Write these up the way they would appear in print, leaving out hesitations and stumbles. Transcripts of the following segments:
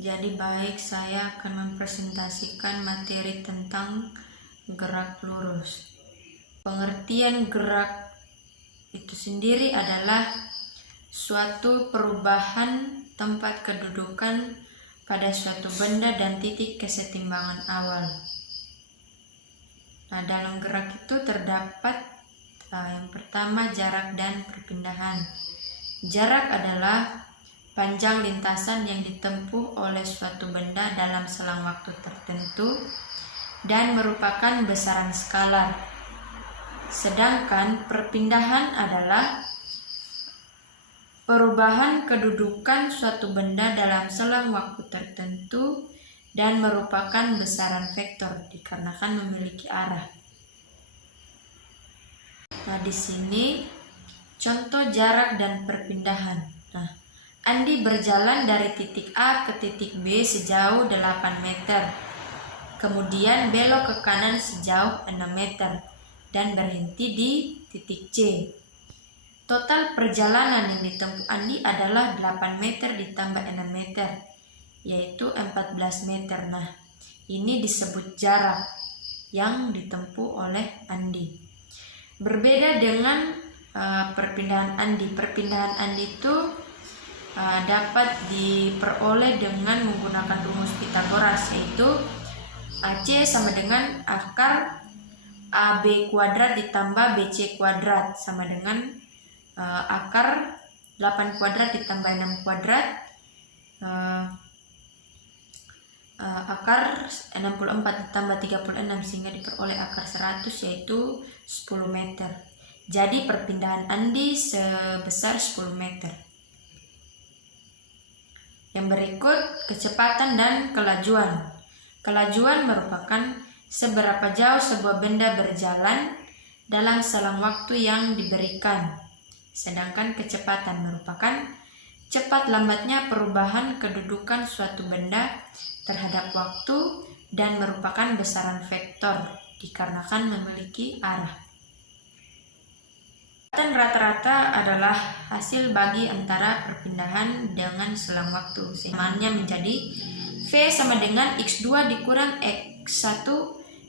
Jadi baik, saya akan mempresentasikan materi tentang gerak lurus. Pengertian gerak itu sendiri adalah suatu perubahan tempat kedudukan pada suatu benda dan titik kesetimbangan awal. Nah, dalam gerak itu terdapat yang pertama jarak dan perpindahan. Jarak adalah panjang lintasan yang ditempuh oleh suatu benda dalam selang waktu tertentu dan merupakan besaran skalar. Sedangkan perpindahan adalah perubahan kedudukan suatu benda dalam selang waktu tertentu dan merupakan besaran vektor dikarenakan memiliki arah. Nah, di sini contoh jarak dan perpindahan. Nah, Andi berjalan dari titik A ke titik B sejauh 8 meter. Kemudian belok ke kanan sejauh 6 meter dan berhenti di titik C. Total perjalanan yang ditempuh Andi adalah 8 meter ditambah 6 meter, yaitu 14 meter. Nah, ini disebut jarak yang ditempuh oleh Andi. Berbeda dengan perpindahan Andi. Perpindahan Andi itu dapat diperoleh dengan menggunakan rumus Pitagoras, yaitu AC sama dengan akar AB kuadrat ditambah BC kuadrat sama dengan akar 8 kuadrat ditambah 6 kuadrat akar 64 ditambah 36 sehingga diperoleh akar 100, yaitu 10 meter. Jadi perpindahan Andi sebesar 10 meter. Yang berikut kecepatan dan kelajuan. Kelajuan merupakan seberapa jauh sebuah benda berjalan dalam selang waktu yang diberikan. Sedangkan kecepatan merupakan cepat lambatnya perubahan kedudukan suatu benda terhadap waktu dan merupakan besaran vektor dikarenakan memiliki arah. Kecepatan rata-rata adalah hasil bagi antara perpindahan dengan selang waktu. Sehingga menjadi V sama dengan X2 dikurang X1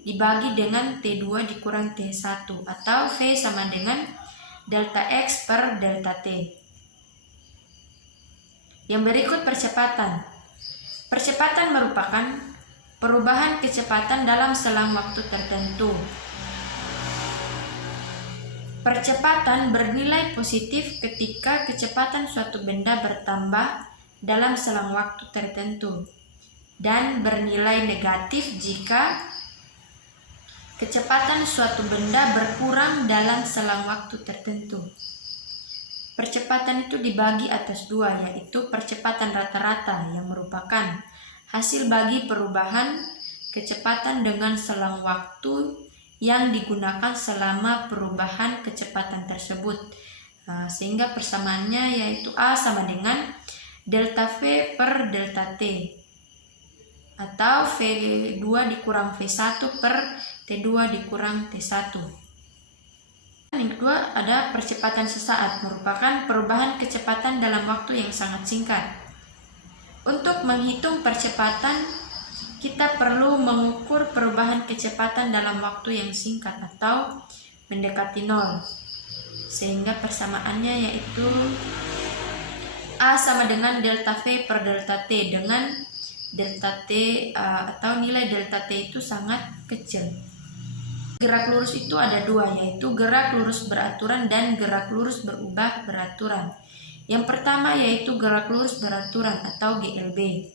dibagi dengan T2 dikurang T1 atau V sama dengan delta X per delta T. Yang berikut percepatan. Percepatan merupakan perubahan kecepatan dalam selang waktu tertentu. Percepatan bernilai positif ketika kecepatan suatu benda bertambah dalam selang waktu tertentu dan bernilai negatif jika kecepatan suatu benda berkurang dalam selang waktu tertentu. Percepatan itu dibagi atas dua, yaitu percepatan rata-rata yang merupakan hasil bagi perubahan kecepatan dengan selang waktu yang digunakan selama perubahan kecepatan tersebut. Sehingga persamaannya yaitu A sama dengan delta V per delta T atau V2 dikurang V1 per T2 dikurang T1. Yang kedua ada percepatan sesaat, merupakan perubahan kecepatan dalam waktu yang sangat singkat. Untuk menghitung percepatan, kita perlu mengukur perubahan kecepatan dalam waktu yang singkat atau mendekati 0. Sehingga persamaannya yaitu A sama dengan delta V per delta T, dengan delta T atau nilai delta T itu sangat kecil. Gerak lurus itu ada dua, yaitu gerak lurus beraturan dan gerak lurus berubah beraturan. Yang pertama yaitu gerak lurus beraturan atau GLB.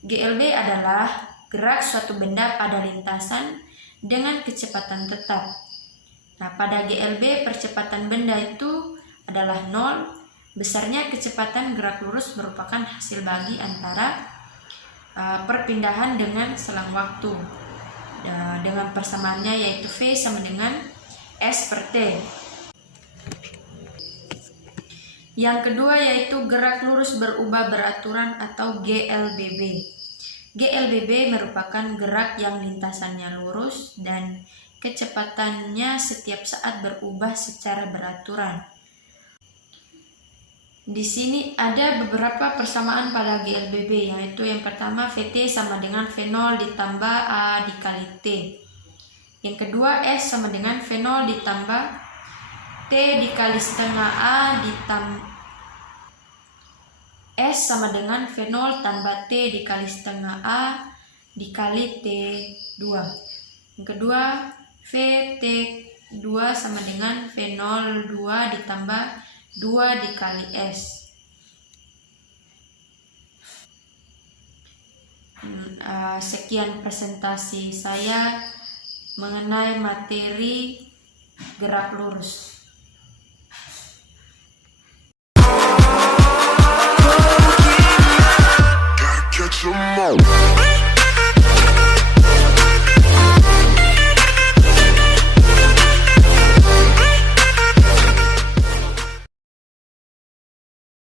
GLB adalah gerak suatu benda pada lintasan dengan kecepatan tetap. Nah, pada GLB percepatan benda itu adalah 0. Besarnya kecepatan gerak lurus merupakan hasil bagi antara perpindahan dengan selang waktu. Dengan persamaannya yaitu V sama dengan S per T. Yang kedua yaitu gerak lurus berubah beraturan atau GLBB. GLBB merupakan gerak yang lintasannya lurus dan kecepatannya setiap saat berubah secara beraturan. Di sini ada beberapa persamaan pada GLBB, yaitu yang pertama VT sama dengan V0 ditambah A dikali T. Yang kedua S sama dengan V0 ditambah T dikali setengah A ditambah S sama dengan V0 tambah T dikali setengah A dikali T2. Yang kedua VT2 sama dengan V02 ditambah 2 dikali S. Sekian presentasi saya mengenai materi gerak lurus.